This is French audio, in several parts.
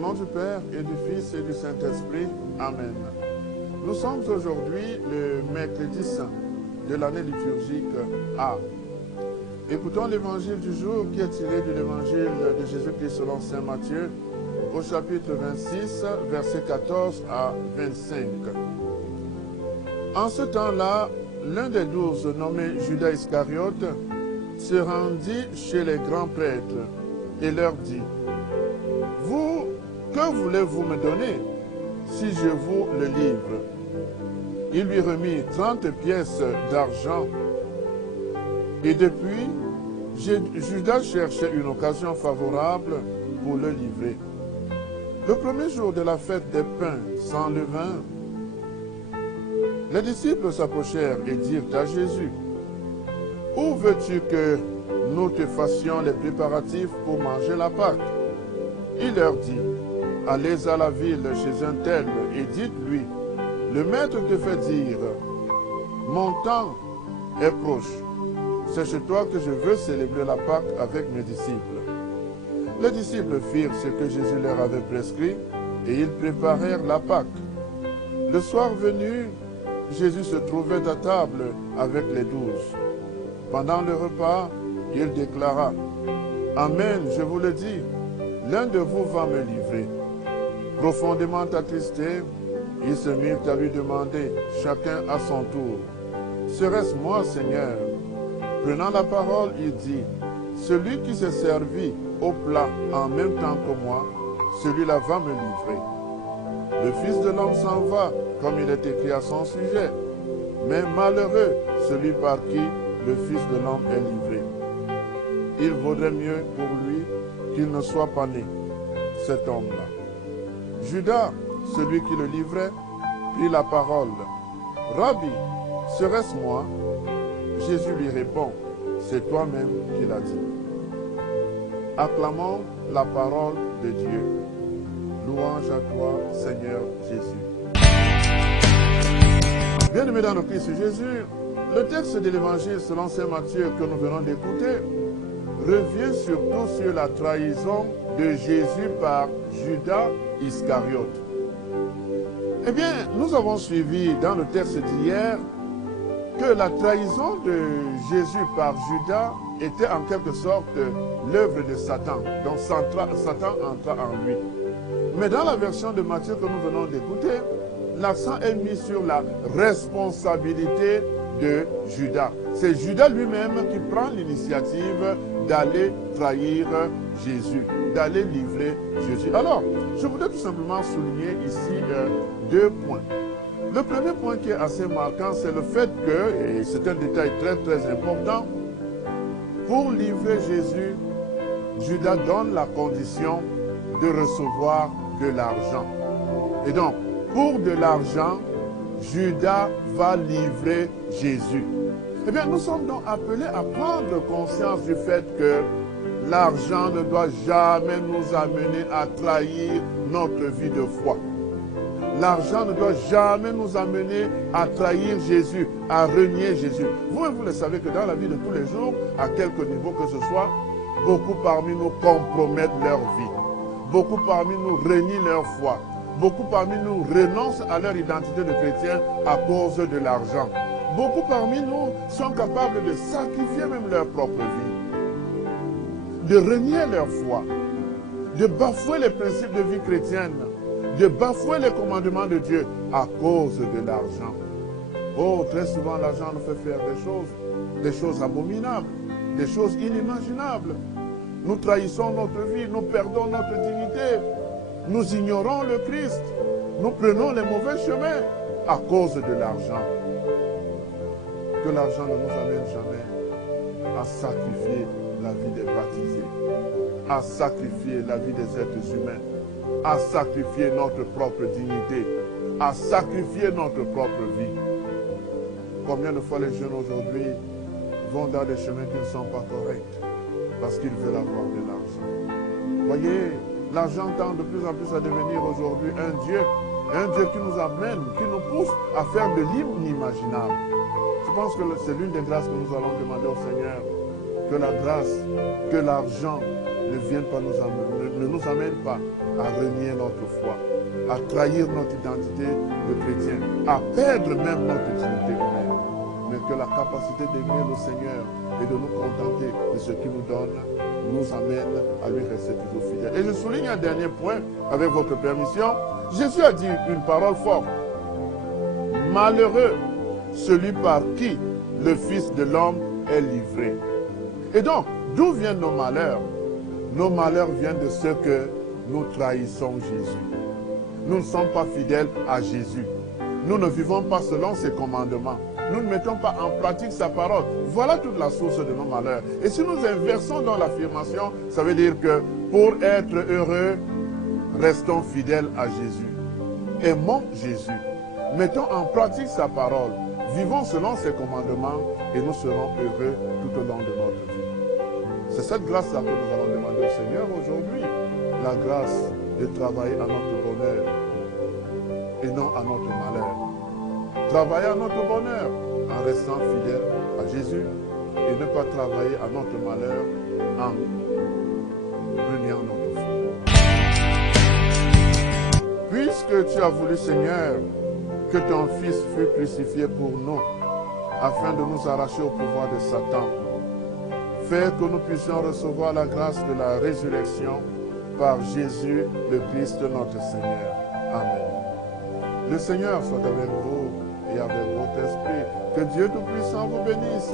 nom du Père et du Fils et du Saint-Esprit. Amen. Nous sommes aujourd'hui le mercredi saint de l'année liturgique A. Écoutons l'évangile du jour qui est tiré de l'évangile de Jésus-Christ selon saint Matthieu au chapitre 26, versets 14 à 25. En ce temps-là, l'un des 12, nommé Judas Iscariote, se rendit chez les grands prêtres et leur dit: « Vous, que voulez-vous me donner si je vous le livre ?» Il lui remit 30 pièces d'argent. Et depuis, Judas cherchait une occasion favorable pour le livrer. Le premier jour de la fête des pains sans levain, les disciples s'approchèrent et dirent à Jésus: « Où veux-tu que nous te fassions les préparatifs pour manger la Pâque ?» Il leur dit: « Allez à la ville chez un tel et dites-lui: le maître te fait dire: mon temps est proche. C'est chez toi que je veux célébrer la Pâque avec mes disciples. » Les disciples firent ce que Jésus leur avait prescrit et ils préparèrent la Pâque. Le soir venu, Jésus se trouvait à table avec les 12. Pendant le repas, il déclara: « Amen, je vous le dis, l'un de vous va me livrer. » Profondément attristé, ils se mirent à lui demander, chacun à son tour: « Serait-ce moi, Seigneur ?» Prenant la parole, il dit: « Celui qui s'est servi au plat en même temps que moi, celui-là va me livrer. Le Fils de l'homme s'en va, comme il est écrit à son sujet. Mais malheureux celui par qui le Fils de l'homme est livré. Il vaudrait mieux pour lui qu'il ne soit pas né, cet homme-là. » Judas, celui qui le livrait, prit la parole. « Rabbi, serait-ce moi ?» Jésus lui répond: « C'est toi-même qui l'as dit. » Acclamons la parole de Dieu. Louange à toi, Seigneur Jésus. Bien-aimés dans le Christ Jésus, le texte de l'Évangile selon saint Matthieu que nous venons d'écouter revient surtout sur la trahison de Jésus par Judas Iscariote. Eh bien, nous avons suivi dans le texte d'hier que la trahison de Jésus par Judas était en quelque sorte l'œuvre de Satan. Donc Satan entra en lui. Mais dans la version de Matthieu que nous venons d'écouter, l'accent est mis sur la responsabilité de Judas. C'est Judas lui-même qui prend l'initiative d'aller trahir Jésus, d'aller livrer Jésus. Alors, je voudrais tout simplement souligner ici 2 points. Le premier point qui est assez marquant, c'est le fait que, et c'est un détail très important, pour livrer Jésus, Judas donne la condition de recevoir de l'argent. Et donc, pour de l'argent, Judas va livrer Jésus. Eh bien, nous sommes donc appelés à prendre conscience du fait que l'argent ne doit jamais nous amener à trahir notre vie de foi. L'argent ne doit jamais nous amener à trahir Jésus, à renier Jésus. Vous le savez que dans la vie de tous les jours, à quelque niveau que ce soit, beaucoup parmi nous compromettent leur vie. Beaucoup parmi nous renient leur foi. Beaucoup parmi nous renoncent à leur identité de chrétien à cause de l'argent. Beaucoup parmi nous sont capables de sacrifier même leur propre vie, de renier leur foi, de bafouer les principes de vie chrétienne, de bafouer les commandements de Dieu à cause de l'argent. Oh, très souvent l'argent nous fait faire des choses abominables, des choses inimaginables. Nous trahissons notre vie, nous perdons notre dignité, nous ignorons le Christ, nous prenons les mauvais chemins à cause de l'argent. Que l'argent ne nous amène jamais à sacrifier la vie des baptisés, à sacrifier la vie des êtres humains, à sacrifier notre propre dignité, à sacrifier notre propre vie. Combien de fois les jeunes aujourd'hui vont dans des chemins qui ne sont pas corrects parce qu'ils veulent avoir de l'argent. Voyez, l'argent tend de plus en plus à devenir aujourd'hui un Dieu qui nous amène, qui nous pousse à faire de l'inimaginable. Je pense que c'est l'une des grâces que nous allons demander au Seigneur, que la grâce, que l'argent ne nous amène pas à renier notre foi, à trahir notre identité de chrétien, à perdre même notre dignité humaine, mais que la capacité d'aimer le Seigneur et de nous contenter de ce qu'il nous donne nous amène à lui rester toujours fidèle. Et je souligne un dernier point, avec votre permission. Jésus a dit une parole forte. Malheureux celui par qui le Fils de l'homme est livré. Et donc, d'où viennent nos malheurs? Nos malheurs viennent de ce que nous trahissons Jésus. Nous ne sommes pas fidèles à Jésus. Nous ne vivons pas selon ses commandements. Nous ne mettons pas en pratique sa parole. Voilà toute la source de nos malheurs. Et si nous inversons dans l'affirmation, ça veut dire que pour être heureux, restons fidèles à Jésus. Aimons Jésus. Mettons en pratique sa parole. Vivons selon ses commandements et nous serons heureux tout au long de notre vie. C'est cette grâce-là que nous allons demander au Seigneur aujourd'hui. La grâce de travailler à notre bonheur et non à notre malheur. Travailler à notre bonheur en restant fidèle à Jésus et ne pas travailler à notre malheur en reniant notre foi. Puisque tu as voulu, Seigneur, que ton Fils fût crucifié pour nous, afin de nous arracher au pouvoir de Satan, fais que nous puissions recevoir la grâce de la résurrection par Jésus le Christ notre Seigneur. Amen. Le Seigneur soit avec vous et avec votre esprit. Que Dieu Tout-Puissant vous bénisse,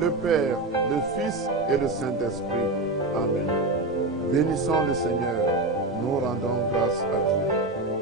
le Père, le Fils et le Saint-Esprit. Amen. Bénissons le Seigneur. Nous rendons grâce à Dieu.